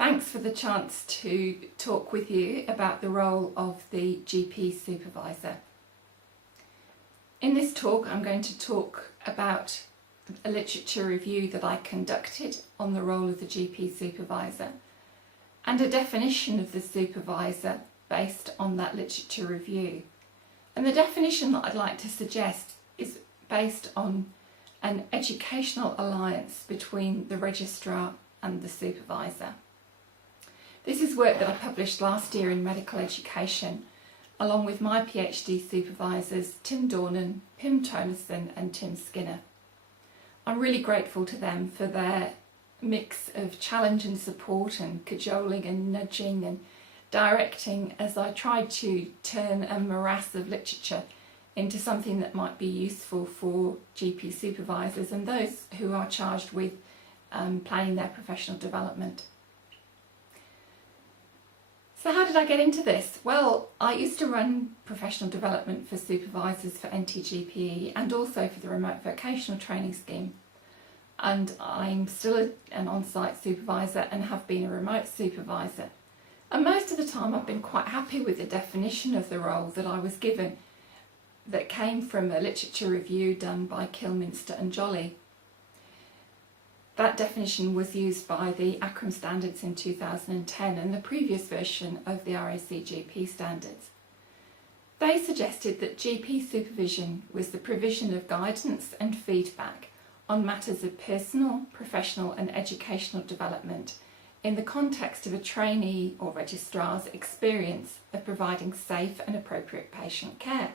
Thanks for the chance to talk with you about the role of the GP Supervisor. In this talk I'm going to talk about a literature review that I conducted on the role of the GP Supervisor and a definition of the Supervisor based on that literature review. And the definition that I'd like to suggest is based on an educational alliance between the registrar and the supervisor. This is work that I published last year in Medical Education, along with my PhD supervisors Tim Dornan, Pim Tonerson and Tim Skinner. I'm really grateful to them for their mix of challenge and support and cajoling and nudging and directing as I tried to turn a morass of literature into something that might be useful for GP supervisors and those who are charged with planning their professional development. So how did I get into this? Well, I used to run professional development for supervisors for NTGPE and also for the Remote Vocational Training Scheme. And I'm still an on-site supervisor and have been a remote supervisor. And most of the time I've been quite happy with the definition of the role that I was given that came from a literature review done by Kilminster and Jolly. That definition was used by the ACRM standards in 2010 and the previous version of the RACGP standards. They suggested that GP supervision was the provision of guidance and feedback on matters of personal, professional and educational development in the context of a trainee or registrar's experience of providing safe and appropriate patient care.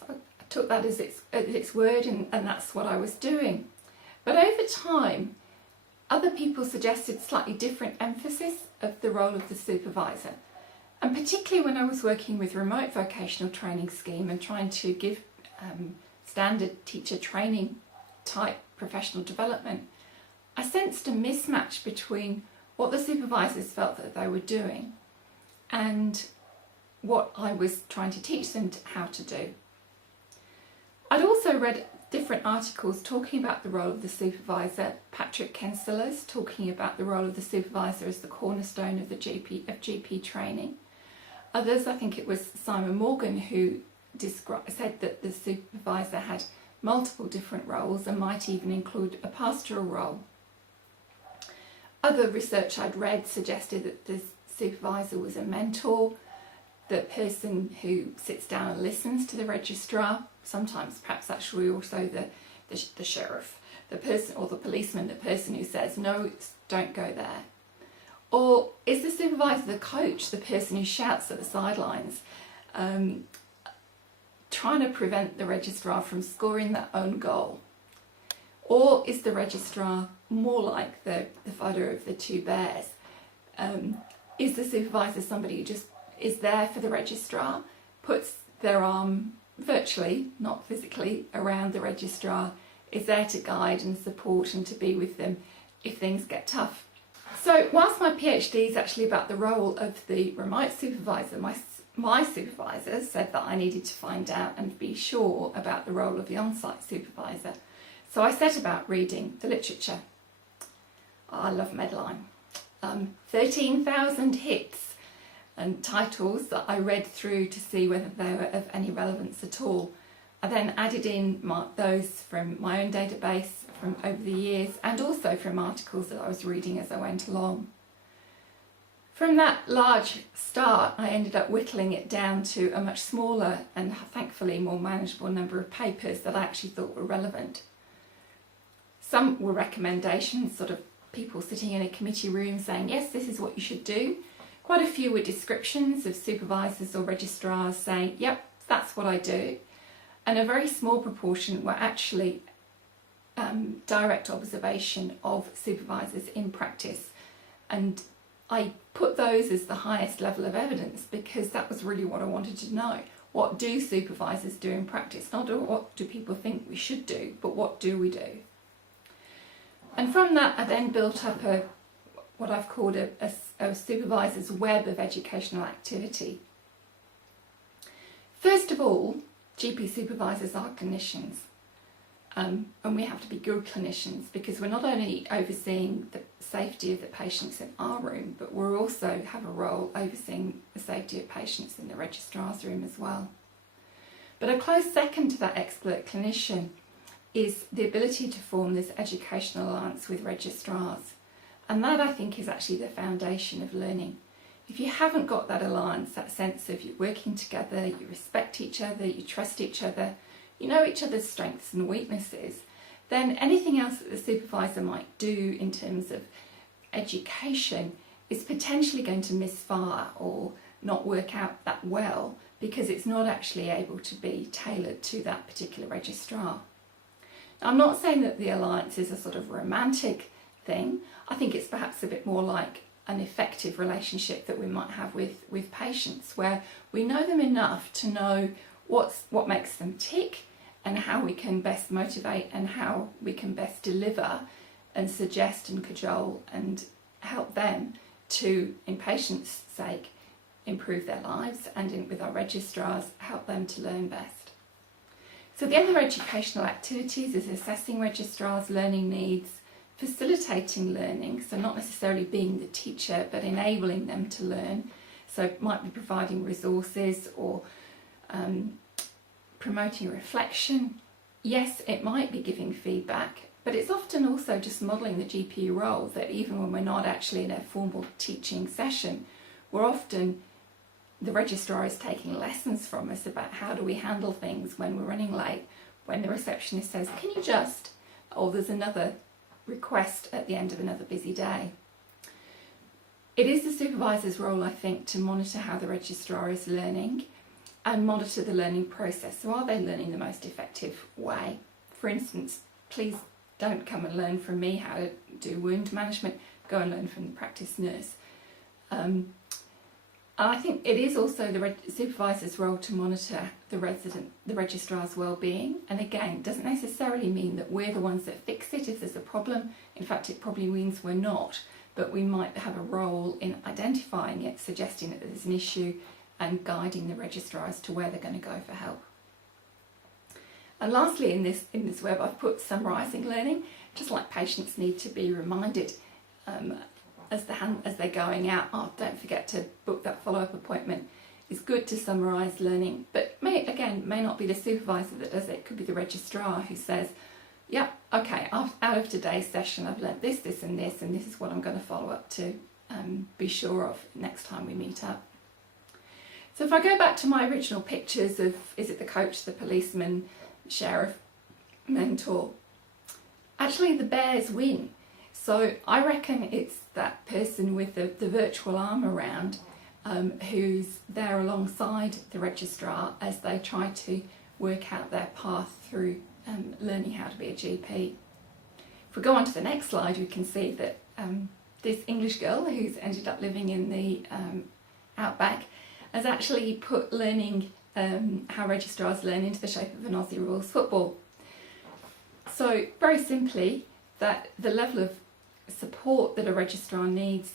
So I took that as its word and that's what I was doing. But over time, other people suggested slightly different emphasis of the role of the supervisor. And particularly when I was working with Remote Vocational Training Scheme and trying to give standard teacher training type professional development, I sensed a mismatch between what the supervisors felt that they were doing and what I was trying to teach them how to do. I'd also read different articles talking about the role of the supervisor. Patrick Kenseler's talking about the role of the supervisor as the cornerstone of GP training. Others, I think it was Simon Morgan, who said that the supervisor had multiple different roles and might even include a pastoral role. Other research I'd read suggested that the supervisor was a mentor, the person who sits down and listens to the registrar, sometimes perhaps actually also the sheriff, the person or the policeman, the person who says, no, don't go there. Or is the supervisor the coach, the person who shouts at the sidelines, trying to prevent the registrar from scoring their own goal? Or is the registrar more like the fighter of the two bears? Is the supervisor somebody who just is there for the registrar, puts their arm virtually, not physically, around the registrar, is there to guide and support and to be with them if things get tough? So whilst my PhD is actually about the role of the remote supervisor, my supervisor said that I needed to find out and be sure about the role of the on-site supervisor. So I set about reading the literature. I love Medline. 13,000 hits and titles that I read through to see whether they were of any relevance at all. I then added in those from my own database from over the years and also from articles that I was reading as I went along. From that large start, I ended up whittling it down to a much smaller and thankfully more manageable number of papers that I actually thought were relevant. Some were recommendations, sort of people sitting in a committee room saying, yes, this is what you should do. Quite a few were descriptions of supervisors or registrars saying, yep, that's what I do. And a very small proportion were actually direct observation of supervisors in practice. And I put those as the highest level of evidence because that was really what I wanted to know. What do supervisors do in practice? Not what do people think we should do, but what do we do? And from that I then built up what I've called a supervisor's web of educational activity. First of all, GP supervisors are clinicians. And we have to be good clinicians, because we're not only overseeing the safety of the patients in our room, but we also have a role overseeing the safety of patients in the registrar's room as well. But a close second to that expert clinician is the ability to form this educational alliance with registrars. And that, I think, is actually the foundation of learning. If you haven't got that alliance, that sense of you working together, you respect each other, you trust each other, you know each other's strengths and weaknesses, then anything else that the supervisor might do in terms of education is potentially going to misfire or not work out that well, because it's not actually able to be tailored to that particular registrar. Now, I'm not saying that the alliance is a sort of romantic thing. I think it's perhaps a bit more like an effective relationship that we might have with patients, where we know them enough to know what makes them tick and how we can best motivate and how we can best deliver and suggest and cajole and help them to, in patients' sake, improve their lives, and with our registrars, help them to learn best. So the other educational activities is assessing registrars' learning needs, facilitating learning, so not necessarily being the teacher but enabling them to learn, so it might be providing resources or promoting reflection. Yes, it might be giving feedback, but it's often also just modelling the GP role, that even when we're not actually in a formal teaching session, the registrar is taking lessons from us about how do we handle things when we're running late, when the receptionist says, can you just, or there's another request at the end of another busy day. It is the supervisor's role, I think, to monitor how the registrar is learning and monitor the learning process. So are they learning the most effective way? For instance, please don't come and learn from me how to do wound management, go and learn from the practice nurse. And I think it is also the supervisor's role to monitor the registrar's well-being. And again, it doesn't necessarily mean that we're the ones that fix it if there's a problem. In fact, it probably means we're not, but we might have a role in identifying it, suggesting that there's an issue, and guiding the registrar as to where they're going to go for help. And lastly, in this web, I've put summarising learning, just like patients need to be reminded as they're going out, oh, don't forget to book that follow-up appointment. It's good to summarise learning, but may not be the supervisor that does it. It could be the registrar who says, yeah, okay, out of today's session I've learnt this, this and this, and this is what I'm going to follow up to be sure of next time we meet up. So if I go back to my original pictures of, is it the coach, the policeman, sheriff, mentor, actually the bears win. So I reckon it's that person with the virtual arm around who's there alongside the registrar as they try to work out their path through learning how to be a GP. If we go on to the next slide, we can see that this English girl who's ended up living in the outback has actually put learning how registrars learn into the shape of an Aussie rules football. So very simply, that the level of support that a registrar needs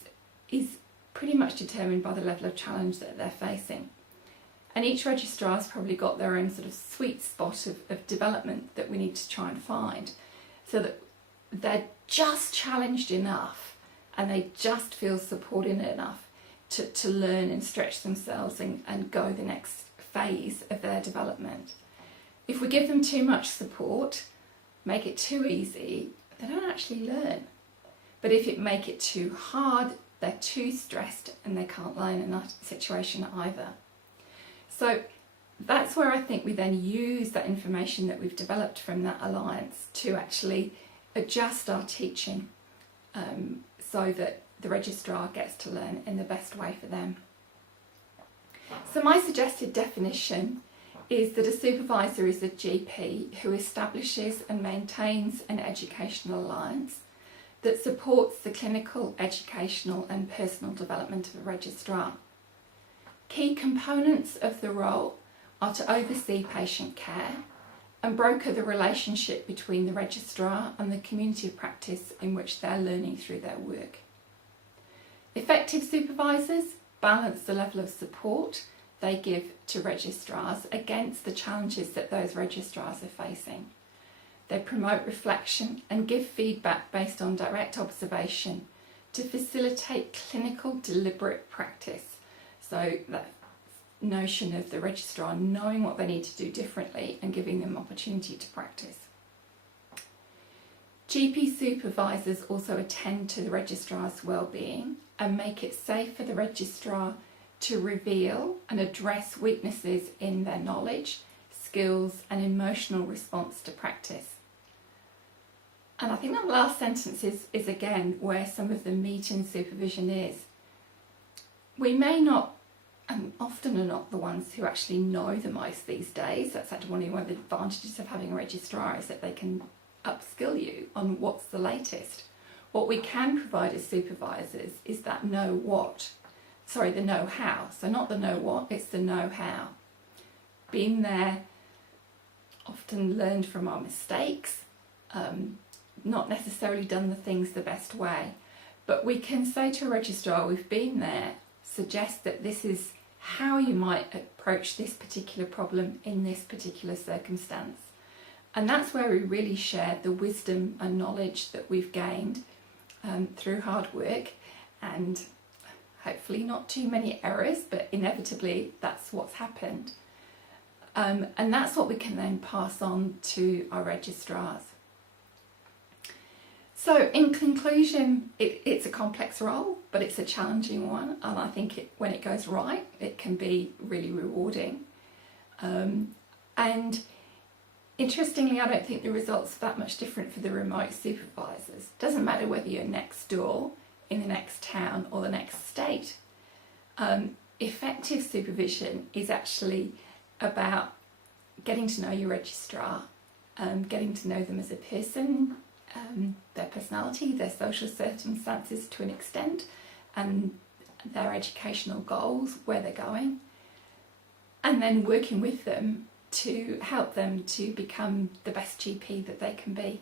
is pretty much determined by the level of challenge that they're facing. And each registrar's probably got their own sort of sweet spot of development that we need to try and find, so that they're just challenged enough and they just feel supported enough to learn and stretch themselves and go the next phase of their development. If we give them too much support, make it too easy, they don't actually learn. But if it make it too hard, they're too stressed and they can't learn in that situation either. So that's where I think we then use that information that we've developed from that alliance to actually adjust our teaching so that the registrar gets to learn in the best way for them. So my suggested definition is that a supervisor is a GP who establishes and maintains an educational alliance that supports the clinical, educational and personal development of a registrar. Key components of the role are to oversee patient care and broker the relationship between the registrar and the community of practice in which they're learning through their work. Effective supervisors balance the level of support they give to registrars against the challenges that those registrars are facing. They promote reflection and give feedback based on direct observation to facilitate clinical deliberate practice. So that notion of the registrar knowing what they need to do differently and giving them opportunity to practice. GP supervisors also attend to the registrar's well-being and make it safe for the registrar to reveal and address weaknesses in their knowledge, skills and emotional response to practice. And I think that last sentence is again where some of the meat in supervision is. We may not, and often are not, the ones who actually know the most these days. That's actually one of the advantages of having a registrar, is that they can upskill you on what's the latest. What we can provide as supervisors is that the know-how. So not the know what, it's the know-how. Been there, often learned from our mistakes, not necessarily done the things the best way. But we can say to a registrar, we've been there, suggest that this is how you might approach this particular problem in this particular circumstance. And that's where we really share the wisdom and knowledge that we've gained through hard work, and hopefully not too many errors, but inevitably that's what's happened. And that's what we can then pass on to our registrars. So in conclusion, it's a complex role, but it's a challenging one, and I think when it goes right, it can be really rewarding. And interestingly, I don't think the results are that much different for the remote supervisors. It doesn't matter whether you're next door, in the next town or the next state. Effective supervision is actually about getting to know your registrar, getting to know them as a person, their personality, their social circumstances to an extent, and their educational goals, where they're going, and then working with them to help them to become the best GP that they can be.